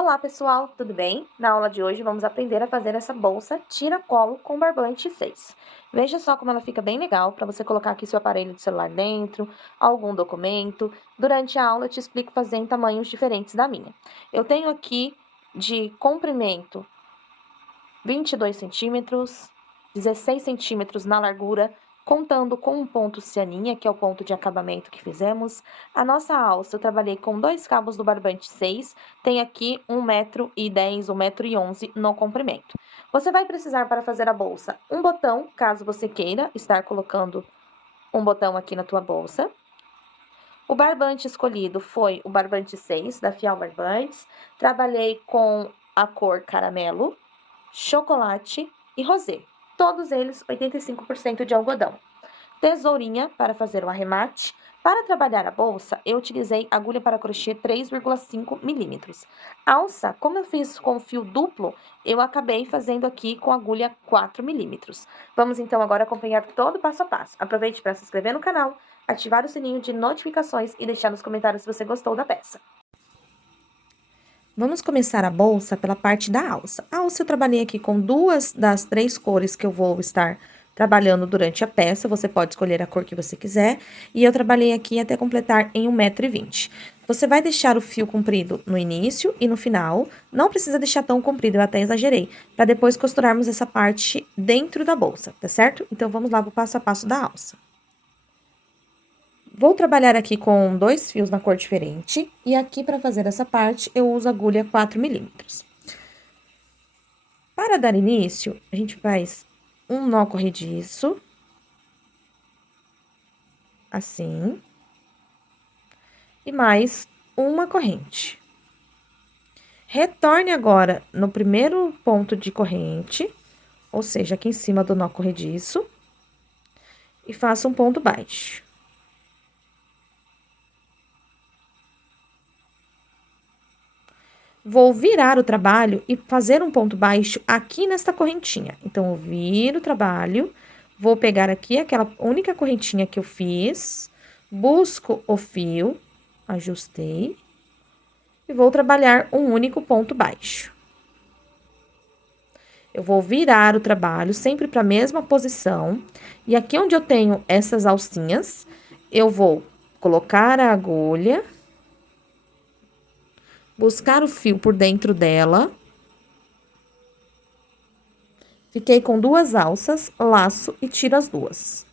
Olá pessoal, tudo bem? Na aula de hoje vamos aprender a fazer essa bolsa tira-colo com barbante 6. Veja só como ela fica bem legal para você colocar aqui seu aparelho de celular dentro, algum documento. Durante a aula eu te explico fazer em tamanhos diferentes da minha. Eu tenho aqui de comprimento 22 centímetros, 16 centímetros na largura, contando com um ponto cianinha, que é o ponto de acabamento que fizemos. A nossa alça, eu trabalhei com 2 cabos do barbante 6, tem aqui 1,10 m, 1,11 m no comprimento. Você vai precisar, para fazer a bolsa, um botão, caso você queira estar colocando um botão aqui na tua bolsa. O barbante escolhido foi o barbante 6, da Fial Barbantes. Trabalhei com a cor caramelo, chocolate e rosé. Todos eles 85% de algodão. Tesourinha para fazer o arremate. Para trabalhar a bolsa, eu utilizei agulha para crochê 3,5 milímetros. Alça, como eu fiz com fio duplo, eu acabei fazendo aqui com agulha 4 milímetros. Vamos então agora acompanhar todo o passo a passo. Aproveite para se inscrever no canal, ativar o sininho de notificações e deixar nos comentários se você gostou da peça. Vamos começar a bolsa pela parte da alça. A alça eu trabalhei aqui com 2 das 3 cores que eu vou estar trabalhando durante a peça. Você pode escolher a cor que você quiser. E eu trabalhei aqui até completar em 1,20 m. Você vai deixar o fio comprido no início e no final. Não precisa deixar tão comprido, eu até exagerei. Para depois costurarmos essa parte dentro da bolsa, tá certo? Então, vamos lá pro passo a passo da alça. Vou trabalhar aqui com 2 fios na cor diferente, e aqui para fazer essa parte eu uso agulha 4 milímetros. Para dar início, a gente faz um nó corrediço, assim, e mais uma corrente. Retorne agora no primeiro ponto de corrente, ou seja, aqui em cima do nó corrediço, e faça um ponto baixo. Vou virar o trabalho e fazer um ponto baixo aqui nesta correntinha. Então, eu viro o trabalho, vou pegar aqui aquela única correntinha que eu fiz, busco o fio, ajustei, e vou trabalhar um único ponto baixo. Eu vou virar o trabalho sempre para a mesma posição, e aqui onde eu tenho essas alcinhas, eu vou colocar a agulha, buscar o fio por dentro dela. Fiquei com 2 alças, laço e tiro as 2.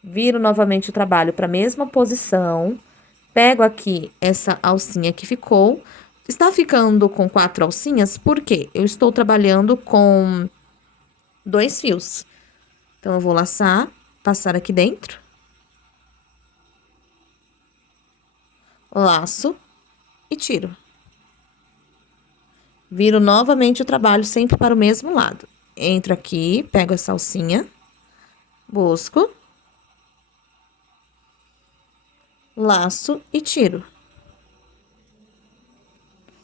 Viro novamente o trabalho para a mesma posição. Pego aqui essa alcinha que ficou. Está ficando com 4 alcinhas, porque eu estou trabalhando com 2 fios. Então, eu vou laçar, passar aqui dentro. Laço e tiro. Viro novamente o trabalho sempre para o mesmo lado. Entro aqui, pego essa alcinha, busco, laço e tiro.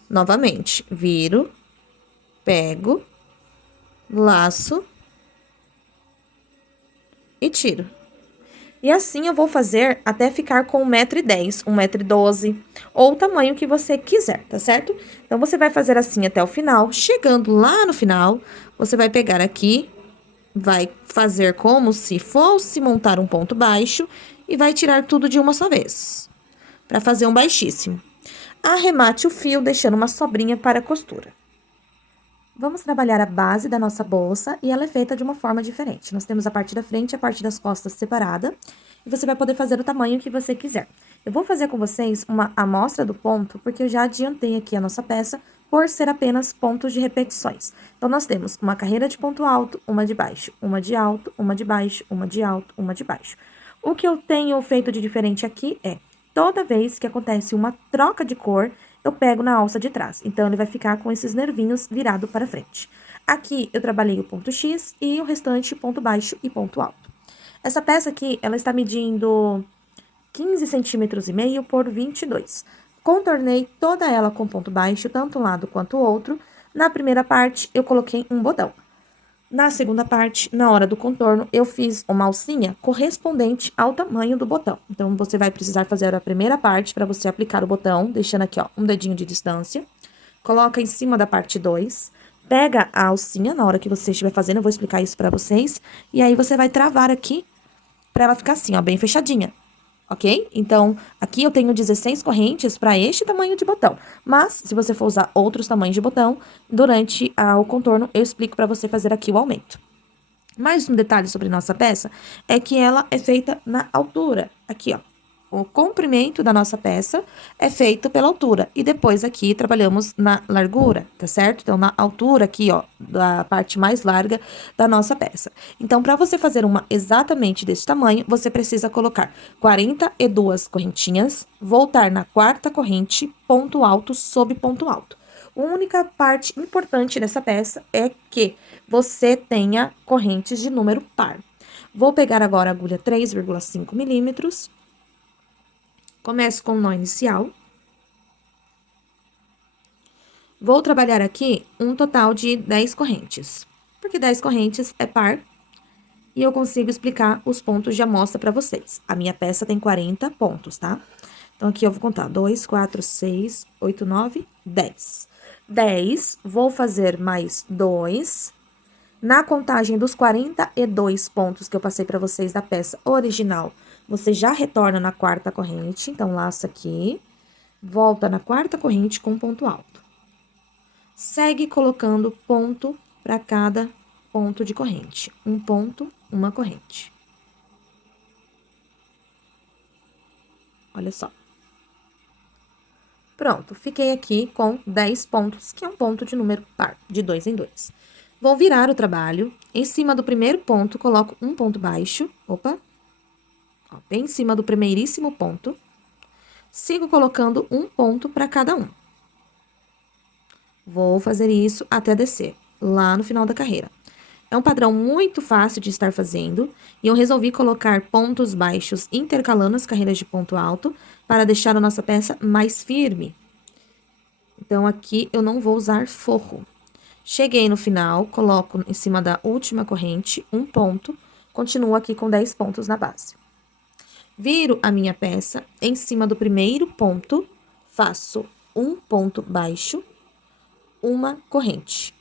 Novamente, viro, pego, laço e tiro. E assim eu vou fazer até ficar com 1,10 m, 1,12 m, ou o tamanho que você quiser, tá certo? Então, você vai fazer assim até o final. Chegando lá no final, você vai pegar aqui, vai fazer como se fosse montar um ponto baixo e vai tirar tudo de uma só vez, para fazer um baixíssimo. Arremate o fio, deixando uma sobrinha para a costura. Vamos trabalhar a base da nossa bolsa e ela é feita de uma forma diferente. Nós temos a parte da frente e a parte das costas separada, e você vai poder fazer o tamanho que você quiser. Eu vou fazer com vocês uma amostra do ponto, porque eu já adiantei aqui a nossa peça, por ser apenas pontos de repetições. Então, nós temos uma carreira de ponto alto, uma de baixo, uma de alto, uma de baixo, uma de alto, uma de baixo. O que eu tenho feito de diferente aqui é, toda vez que acontece uma troca de cor, eu pego na alça de trás. Então, ele vai ficar com esses nervinhos virado para frente. Aqui, eu trabalhei o ponto X e o restante ponto baixo e ponto alto. Essa peça aqui, ela está medindo 15 centímetros e meio por 22. Contornei toda ela com ponto baixo, tanto um lado quanto o outro. Na primeira parte, eu coloquei um botão. Na segunda parte, na hora do contorno, eu fiz uma alcinha correspondente ao tamanho do botão. Então, você vai precisar fazer a primeira parte para você aplicar o botão, deixando aqui, ó, um dedinho de distância. Coloca em cima da parte 2, pega a alcinha na hora que você estiver fazendo, eu vou explicar isso para vocês. E aí, você vai travar aqui para ela ficar assim, ó, bem fechadinha. Ok? Então, aqui eu tenho 16 correntes para este tamanho de botão. Mas, se você for usar outros tamanhos de botão, durante o contorno, eu explico para você fazer aqui o aumento. Mais um detalhe sobre nossa peça é que ela é feita na altura. Aqui, ó. O comprimento da nossa peça é feito pela altura. E depois aqui trabalhamos na largura, tá certo? Então, na altura aqui, ó, da parte mais larga da nossa peça. Então, para você fazer uma exatamente desse tamanho, você precisa colocar 42 correntinhas, voltar na quarta corrente, ponto alto sobre ponto alto. A única parte importante dessa peça é que você tenha correntes de número par. Vou pegar agora a agulha 3,5 milímetros. Começo com o nó inicial. Vou trabalhar aqui um total de 10 correntes, porque 10 correntes é par e eu consigo explicar os pontos de amostra para vocês. A minha peça tem 40 pontos, tá? Então, aqui eu vou contar 2, 4, 6, 8, 9, 10. 10, vou fazer mais 2. Na contagem dos 42 pontos que eu passei para vocês da peça original, você já retorna na quarta corrente. Então, laça aqui, volta na quarta corrente com ponto alto. Segue colocando ponto para cada ponto de corrente. Um ponto, uma corrente. Olha só. Pronto, fiquei aqui com 10 pontos, que é um ponto de número par, de 2 em 2. Vou virar o trabalho. Em cima do primeiro ponto, coloco um ponto baixo. Opa! Ó, bem em cima do primeiríssimo ponto. Sigo colocando um ponto para cada um. Vou fazer isso até descer, lá no final da carreira. É um padrão muito fácil de estar fazendo, e eu resolvi colocar pontos baixos intercalando as carreiras de ponto alto para deixar a nossa peça mais firme. Então, aqui eu não vou usar forro. Cheguei no final, coloco em cima da última corrente um ponto, continuo aqui com 10 pontos na base. Viro a minha peça em cima do primeiro ponto, faço um ponto baixo, uma corrente.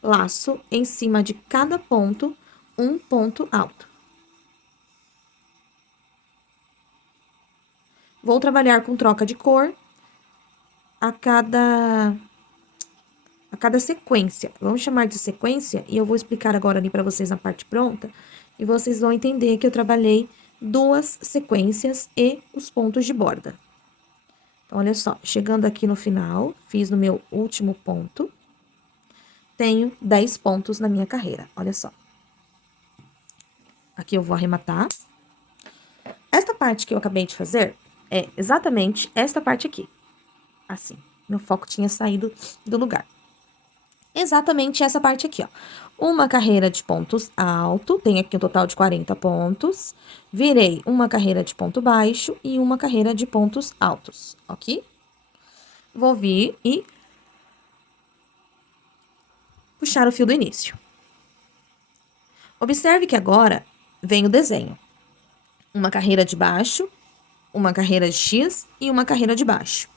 Laço em cima de cada ponto um ponto alto. Vou trabalhar com troca de cor a cada sequência. Vamos chamar de sequência e eu vou explicar agora ali para vocês na parte pronta e vocês vão entender que eu trabalhei duas sequências e os pontos de borda. Então, olha só, chegando aqui no final, fiz no meu último ponto, tenho 10 pontos na minha carreira, olha só. Aqui eu vou arrematar. Esta parte que eu acabei de fazer é exatamente esta parte aqui. Assim, meu foco tinha saído do lugar. Exatamente essa parte aqui, ó. Uma carreira de pontos alto, tem aqui um total de 40 pontos. Virei uma carreira de ponto baixo e uma carreira de pontos altos, ok? Vou vir e puxar o fio do início. Observe que agora vem o desenho. Uma carreira de baixo, uma carreira de X e uma carreira de baixo.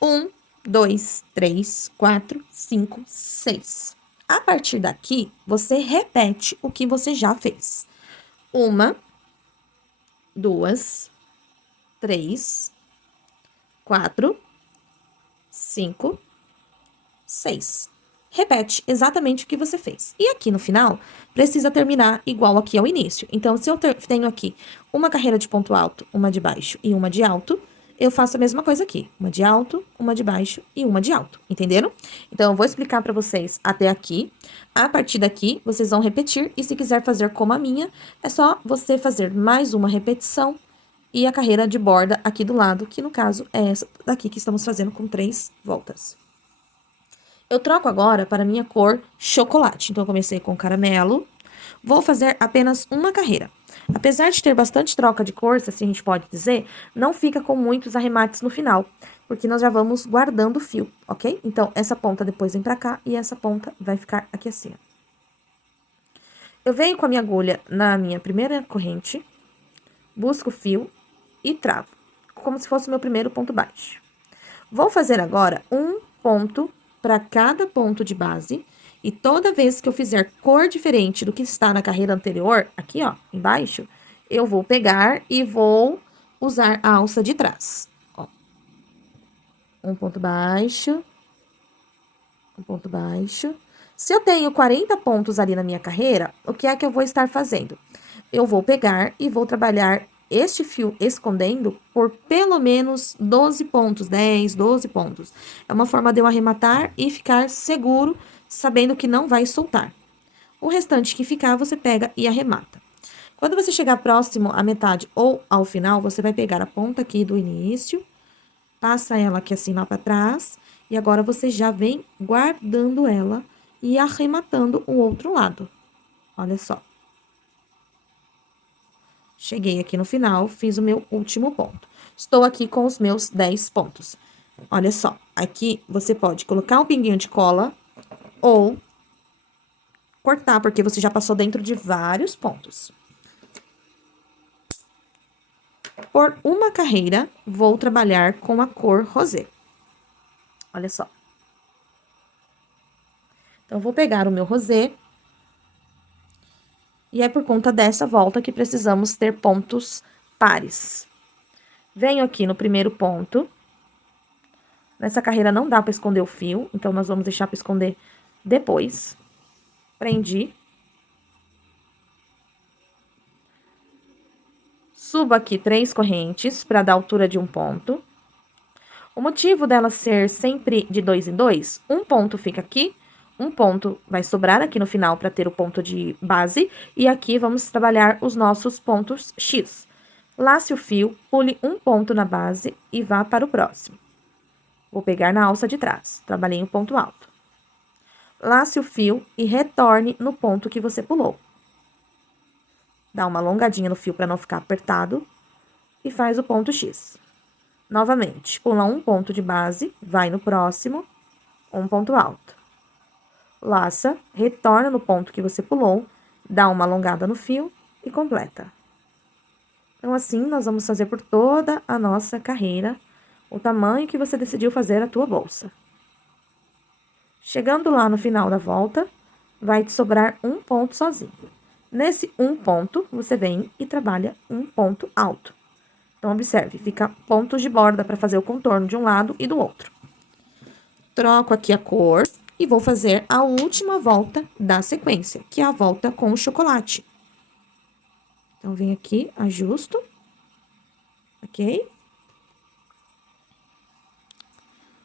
1, 2, 3, 4, 5, 6. A partir daqui, você repete o que você já fez. 1, 2, 3, 4, 5, 6. Repete exatamente o que você fez. E aqui no final, precisa terminar igual aqui ao início. Então, se eu tenho aqui uma carreira de ponto alto, uma de baixo e uma de alto, eu faço a mesma coisa aqui. Uma de alto, uma de baixo e uma de alto. Entenderam? Então, eu vou explicar para vocês até aqui. A partir daqui, vocês vão repetir. E se quiser fazer como a minha, é só você fazer mais uma repetição e a carreira de borda aqui do lado, que no caso é essa daqui que estamos fazendo com 3 voltas. Eu troco agora para a minha cor chocolate. Então, eu comecei com caramelo. Vou fazer apenas uma carreira. Apesar de ter bastante troca de cor, se assim a gente pode dizer, não fica com muitos arremates no final, porque nós já vamos guardando o fio, ok? Então, essa ponta depois vem pra cá e essa ponta vai ficar aqui assim, ó. Eu venho com a minha agulha na minha primeira corrente, busco o fio e travo, como se fosse o meu primeiro ponto baixo. Vou fazer agora um ponto para cada ponto de base, e toda vez que eu fizer cor diferente do que está na carreira anterior, aqui ó, embaixo, eu vou pegar e vou usar a alça de trás. Ó. Um ponto baixo, um ponto baixo. Se eu tenho 40 pontos ali na minha carreira, o que é que eu vou estar fazendo? Eu vou pegar e vou trabalhar este fio escondendo por pelo menos 12 pontos, 10, 12 pontos. É uma forma de eu arrematar e ficar seguro, sabendo que não vai soltar. O restante que ficar, você pega e arremata. Quando você chegar próximo à metade ou ao final, você vai pegar a ponta aqui do início, passa ela aqui assim lá para trás, e agora você já vem guardando ela e arrematando o outro lado. Olha só. Cheguei aqui no final, fiz o meu último ponto. Estou aqui com os meus 10 pontos. Olha só, aqui você pode colocar um pinguinho de cola ou cortar, porque você já passou dentro de vários pontos. Por uma carreira, vou trabalhar com a cor rosé. Olha só. Então, vou pegar o meu rosé. E é por conta dessa volta que precisamos ter pontos pares. Venho aqui no primeiro ponto. Nessa carreira não dá para esconder o fio, então nós vamos deixar para esconder depois. Prendi. Subo aqui 3 correntes para dar altura de um ponto. O motivo dela ser sempre de 2 em 2, um ponto fica aqui, um ponto vai sobrar aqui no final para ter o ponto de base, e aqui vamos trabalhar os nossos pontos X. Lace o fio, pule um ponto na base e vá para o próximo. Vou pegar na alça de trás, trabalhei um ponto alto. Lace o fio e retorne no ponto que você pulou. Dá uma alongadinha no fio para não ficar apertado e faz o ponto X. Novamente, pula um ponto de base, vai no próximo, um ponto alto. Laça, retorna no ponto que você pulou, dá uma alongada no fio e completa. Então, assim, nós vamos fazer por toda a nossa carreira, o tamanho que você decidiu fazer a tua bolsa. Chegando lá no final da volta, vai te sobrar um ponto sozinho. Nesse um ponto, você vem e trabalha um ponto alto. Então, observe, fica pontos de borda para fazer o contorno de um lado e do outro. Troco aqui a cor e vou fazer a última volta da sequência, que é a volta com o chocolate. Então, venho aqui, ajusto, ok?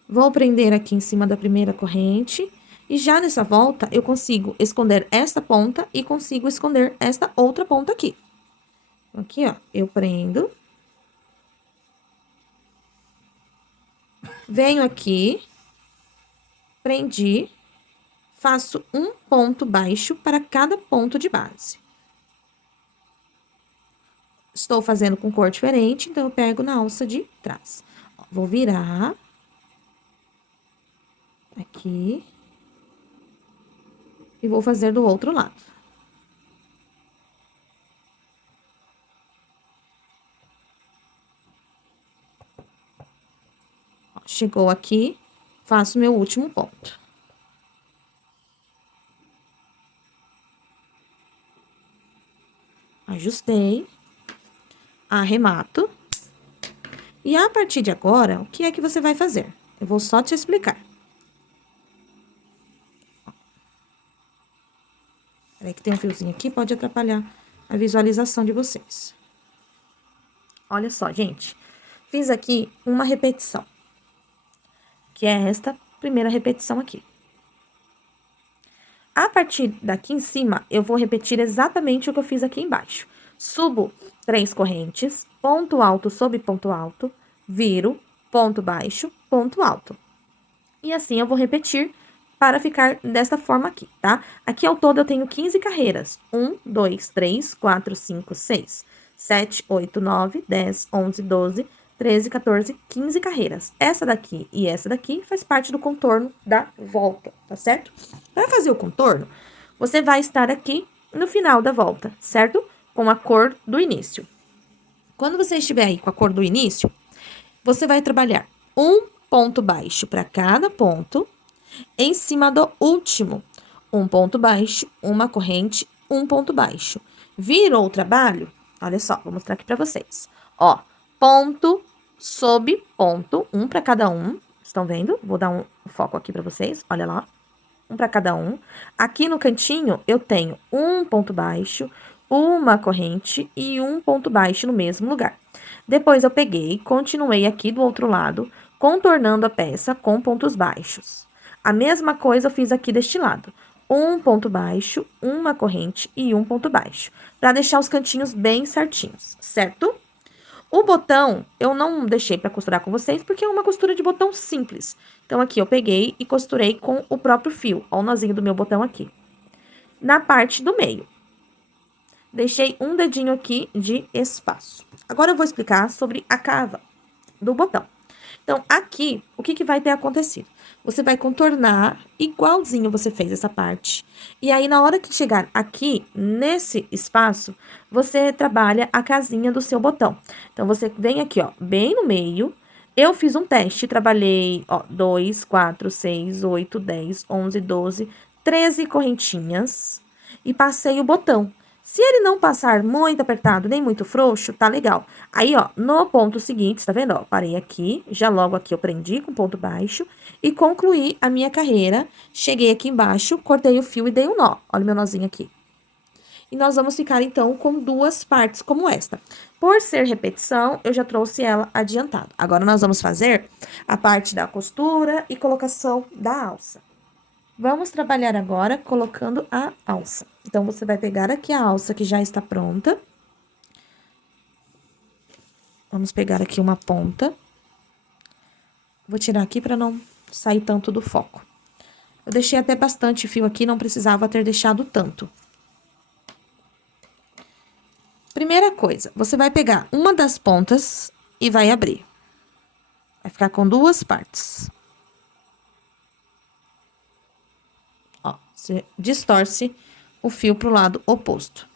Vou prender aqui em cima da primeira corrente, e já nessa volta, eu consigo esconder esta ponta e consigo esconder esta outra ponta aqui. Aqui, ó, eu prendo. Venho aqui, prendi, faço um ponto baixo para cada ponto de base. Estou fazendo com cor diferente, então eu pego na alça de trás. Ó, vou virar. Aqui. E vou fazer do outro lado. Ó, chegou aqui, faço meu último ponto. Ajustei. Arremato. E a partir de agora, o que é que você vai fazer? Eu vou só te explicar. Peraí que tem um fiozinho aqui, pode atrapalhar a visualização de vocês. Olha só, gente. Fiz aqui uma repetição, que é esta primeira repetição aqui. A partir daqui em cima, eu vou repetir exatamente o que eu fiz aqui embaixo. Subo 3 correntes, ponto alto sobre ponto alto, viro, ponto baixo, ponto alto. E assim eu vou repetir para ficar desta forma aqui, tá? Aqui ao todo eu tenho 15 carreiras. 1, 2, 3, 4, 5, 6, 7, 8, 9, 10, 11, 12, 13, 14, 15 carreiras. Essa daqui e essa daqui faz parte do contorno da volta, tá certo? Para fazer o contorno, você vai estar aqui no final da volta, certo? Com a cor do início. Quando você estiver aí com a cor do início, você vai trabalhar um ponto baixo para cada ponto, em cima do último. Um ponto baixo, uma corrente, um ponto baixo. Virou o trabalho? Olha só, vou mostrar aqui para vocês. Ó, ponto, sob, ponto, um para cada um. Estão vendo? Vou dar um foco aqui para vocês, olha lá. Um para cada um. Aqui no cantinho, eu tenho um ponto baixo, uma corrente e um ponto baixo no mesmo lugar. Depois, eu peguei, continuei aqui do outro lado, contornando a peça com pontos baixos. A mesma coisa eu fiz aqui deste lado. Um ponto baixo, uma corrente e um ponto baixo, para deixar os cantinhos bem certinhos, certo? O botão, eu não deixei para costurar com vocês, porque é uma costura de botão simples. Então, aqui eu peguei e costurei com o próprio fio. Ó o nozinho do meu botão aqui. Na parte do meio. Deixei um dedinho aqui de espaço. Agora, eu vou explicar sobre a cava do botão. Então, aqui, o que vai ter acontecido? Você vai contornar igualzinho você fez essa parte. E aí, na hora que chegar aqui, nesse espaço, você trabalha a casinha do seu botão. Então, você vem aqui, ó, bem no meio. Eu fiz um teste, trabalhei, ó, 2, 4, 6, 8, 10, 11, 12, 13 correntinhas e passei o botão. Se ele não passar muito apertado, nem muito frouxo, tá legal. Aí, ó, no ponto seguinte, tá vendo, ó? Parei aqui, já logo aqui eu prendi com ponto baixo e concluí a minha carreira. Cheguei aqui embaixo, cortei o fio e dei um nó. Olha o meu nozinho aqui. E nós vamos ficar, então, com duas partes como esta. Por ser repetição, eu já trouxe ela adiantado. Agora, nós vamos fazer a parte da costura e colocação da alça. Vamos trabalhar agora colocando a alça. Então, você vai pegar aqui a alça que já está pronta. Vamos pegar aqui uma ponta. Vou tirar aqui para não sair tanto do foco. Eu deixei até bastante fio aqui, não precisava ter deixado tanto. Primeira coisa, você vai pegar uma das pontas e vai abrir. Vai ficar com duas partes. Ó, você distorce o fio pro lado oposto.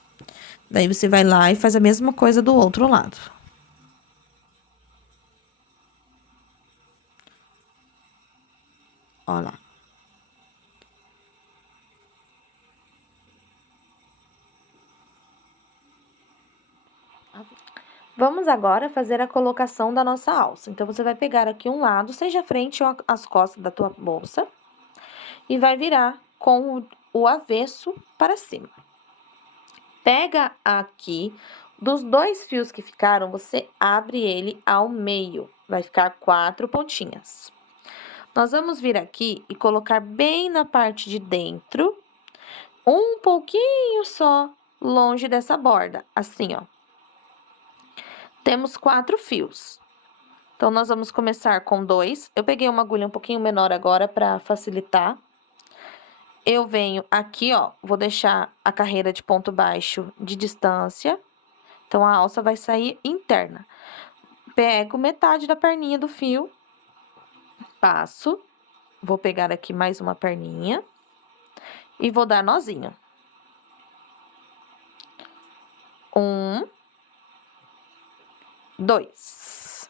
Daí, você vai lá e faz a mesma coisa do outro lado. Ó lá. Vamos agora fazer a colocação da nossa alça. Então, você vai pegar aqui um lado, seja a frente ou as costas da tua bolsa, e vai virar com o avesso para cima. Pega aqui, dos dois fios que ficaram, você abre ele ao meio, vai ficar 4 pontinhas. Nós vamos vir aqui e colocar bem na parte de dentro, um pouquinho só longe dessa borda, assim, ó. Temos 4 fios. Então, nós vamos começar com 2. Eu peguei uma agulha um pouquinho menor agora para facilitar. Eu venho aqui, ó, vou deixar a carreira de ponto baixo de distância. Então, a alça vai sair interna. Pego metade da perninha do fio, passo, vou pegar aqui mais uma perninha e vou dar nozinho. 1, 2.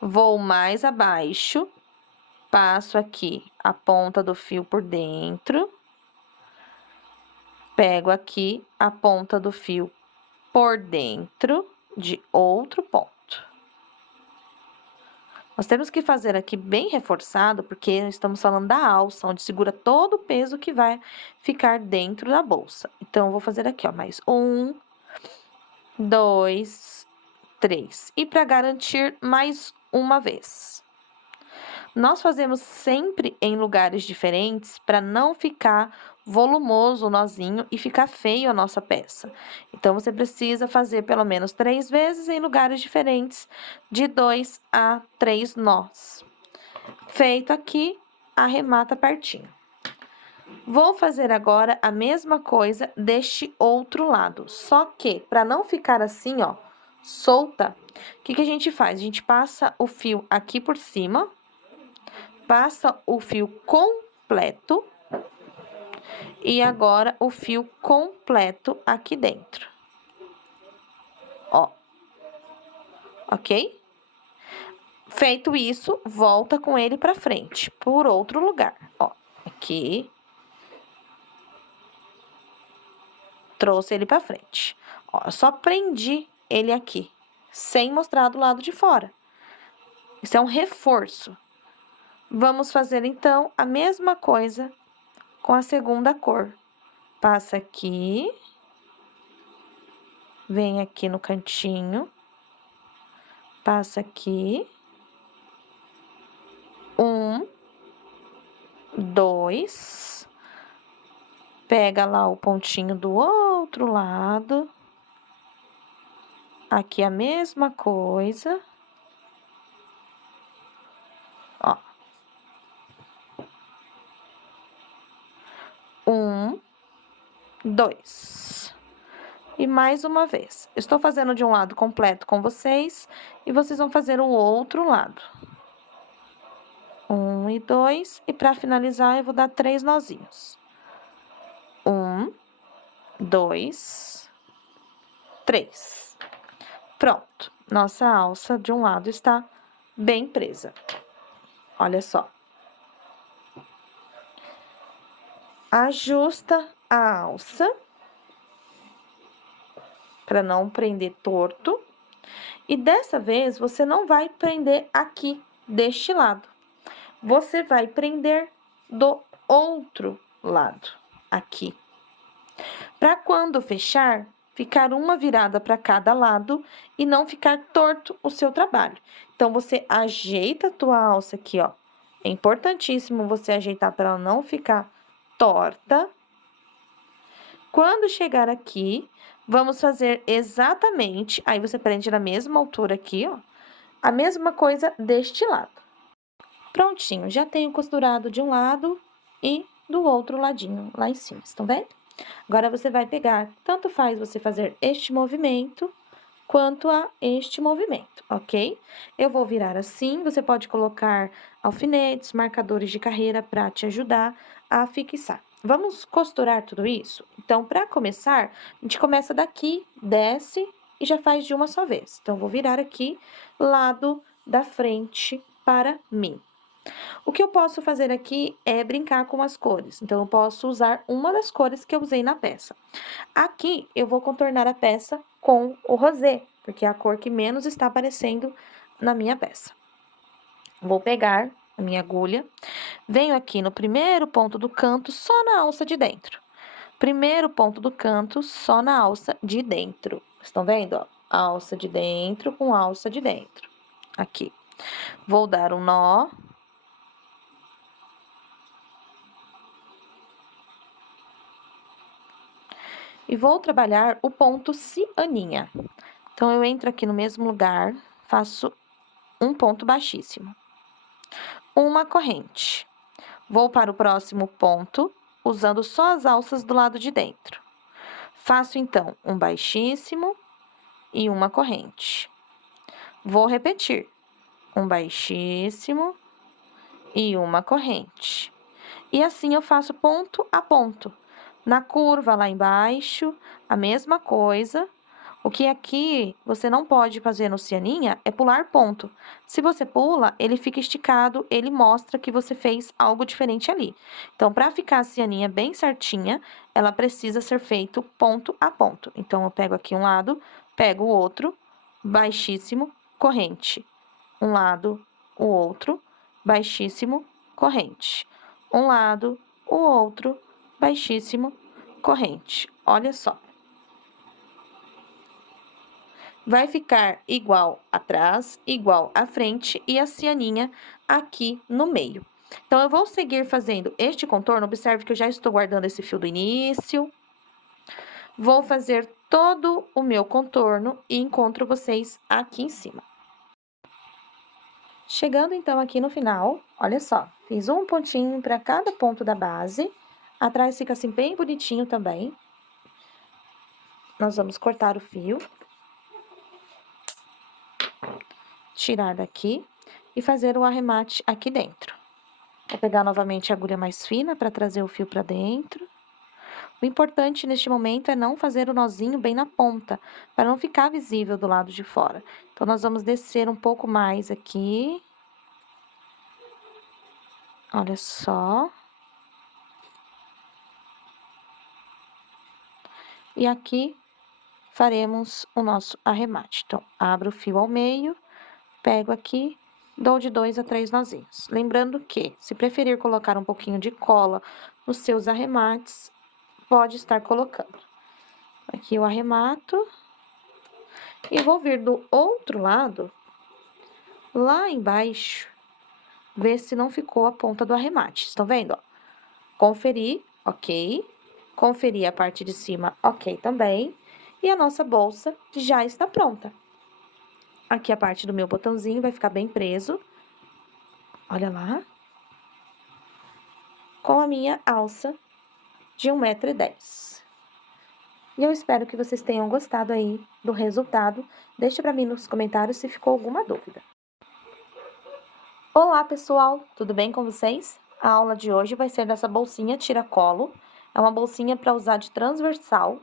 Vou mais abaixo, passo aqui a ponta do fio por dentro, pego aqui a ponta do fio por dentro de outro ponto. Nós temos que fazer aqui bem reforçado, porque estamos falando da alça, onde segura todo o peso que vai ficar dentro da bolsa. Então, eu vou fazer aqui, ó, mais 1, 2, 3. E para garantir, mais uma vez. Nós fazemos sempre em lugares diferentes para não ficar volumoso o nozinho e ficar feio a nossa peça. Então, você precisa fazer pelo menos 3 vezes em lugares diferentes, de 2 a 3 nós. Feito aqui, arremata a partinha. Vou fazer agora a mesma coisa deste outro lado, só que para não ficar assim, ó, solta, o que a gente faz? A gente passa o fio aqui por cima, passa o fio completo E agora, o fio completo aqui dentro. Ó. Ok? Feito isso, volta com ele pra frente, por outro lugar. Ó, aqui. Trouxe ele pra frente. Ó, eu só prendi ele aqui, sem mostrar do lado de fora. Isso é um reforço. Vamos fazer, então, a mesma coisa com a segunda cor. Passa aqui. Vem aqui no cantinho. Passa aqui. 1, 2. Pega lá o pontinho do outro lado. Aqui a mesma coisa. Ó. 1, 2. E mais uma vez. Estou fazendo de um lado completo com vocês e vocês vão fazer o outro lado. 1 e 2. E para finalizar, eu vou dar 3 nozinhos. 1, 2, 3. Pronto. Nossa alça de um lado está bem presa. Olha só. Ajusta a alça para não prender torto. E dessa vez, você não vai prender aqui, deste lado. Você vai prender do outro lado, aqui. Para quando fechar, ficar uma virada para cada lado e não ficar torto o seu trabalho. Então, você ajeita a tua alça aqui, ó. É importantíssimo você ajeitar para ela não ficar torta. Quando chegar aqui, vamos fazer exatamente, aí você prende na mesma altura aqui, ó, a mesma coisa deste lado. Prontinho, já tenho costurado de um lado e do outro ladinho, lá em cima, estão vendo? Agora, você vai pegar, tanto faz você fazer este movimento, quanto a este movimento, ok? Eu vou virar assim, você pode colocar alfinetes, marcadores de carreira para te ajudar a fixar. Vamos costurar tudo isso? Então, para começar, a gente começa daqui, desce e já faz de uma só vez. Então, vou virar aqui, lado da frente para mim. O que eu posso fazer aqui é brincar com as cores. Então, eu posso usar uma das cores que eu usei na peça. Aqui, eu vou contornar a peça com o rosé, porque é a cor que menos está aparecendo na minha peça. Vou pegar a minha agulha, venho aqui no primeiro ponto do canto, só na alça de dentro. Primeiro ponto do canto, só na alça de dentro. Estão vendo, ó? Alça de dentro com alça de dentro. Aqui. Vou dar um nó. E vou trabalhar o ponto cianinha. Então, eu entro aqui no mesmo lugar, faço um ponto baixíssimo. Uma corrente. Vou para o próximo ponto, usando só as alças do lado de dentro. Faço, então, um baixíssimo e uma corrente. Vou repetir. Um baixíssimo e uma corrente. E assim eu faço ponto a ponto. Na curva lá embaixo, a mesma coisa. O que aqui você não pode fazer no cianinha é pular ponto. Se você pula, ele fica esticado, ele mostra que você fez algo diferente ali. Então, para ficar a cianinha bem certinha, ela precisa ser feito ponto a ponto. Então, eu pego aqui um lado, pego o outro, baixíssimo, corrente. Um lado, o outro, baixíssimo, corrente. Um lado, o outro, baixíssimo, corrente. Olha só. Vai ficar igual atrás, igual à frente e a cianinha aqui no meio. Então, eu vou seguir fazendo este contorno. Observe que eu já estou guardando esse fio do início. Vou fazer todo o meu contorno e encontro vocês aqui em cima. Chegando, então, aqui no final, olha só. Fiz um pontinho para cada ponto da base. Atrás fica assim bem bonitinho também. Nós vamos cortar o fio. Tirar daqui e fazer o arremate aqui dentro. Vou pegar novamente a agulha mais fina para trazer o fio para dentro. O importante neste momento é não fazer o nozinho bem na ponta, para não ficar visível do lado de fora. Então, nós vamos descer um pouco mais aqui. Olha só. E aqui faremos o nosso arremate. Então, abro o fio ao meio, pego aqui, dou de 2 a 3 nozinhos. Lembrando que, se preferir colocar um pouquinho de cola nos seus arremates, pode estar colocando. Aqui eu arremato. E vou vir do outro lado, lá embaixo, ver se não ficou a ponta do arremate. Estão vendo, ó? Conferir, ok. Conferir a parte de cima, ok também. E a nossa bolsa já está pronta. Aqui a parte do meu botãozinho vai ficar bem preso. Olha lá. Com a minha alça de 1,10 m. E eu espero que vocês tenham gostado aí do resultado. Deixe para mim nos comentários se ficou alguma dúvida. Olá, pessoal! Tudo bem com vocês? A aula de hoje vai ser dessa bolsinha tira-colo. É uma bolsinha para usar de transversal,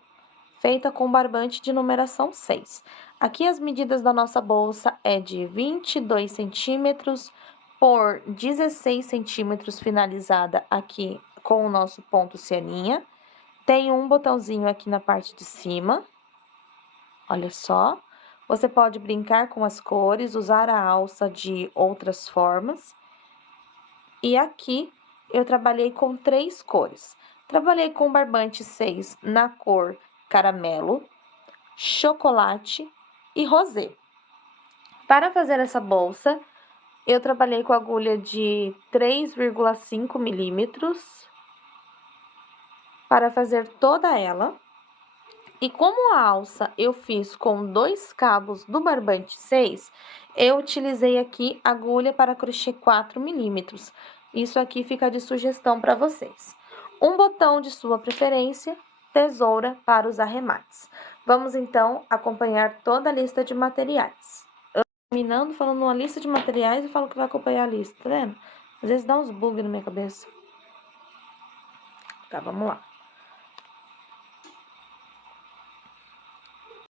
feita com barbante de numeração 6. Aqui as medidas da nossa bolsa é de 22 centímetros por 16 centímetros, finalizada aqui com o nosso ponto cianinha. Tem um botãozinho aqui na parte de cima, olha só. Você pode brincar com as cores, usar a alça de outras formas. E aqui eu trabalhei com 3 cores. Trabalhei com barbante 6 na cor caramelo, chocolate e rosé. Para fazer essa bolsa, eu trabalhei com agulha de 3,5 milímetros para fazer toda ela. E como a alça eu fiz com 2 cabos do barbante 6, eu utilizei aqui agulha para crochê 4 milímetros. Isso aqui fica de sugestão para vocês. Um botão de sua preferência, tesoura para os arremates. Vamos então acompanhar toda a lista de materiais. Eu terminando falando uma lista de materiais e falo que vai acompanhar a lista, tá vendo? Às vezes dá uns bugs na minha cabeça. Tá, vamos lá.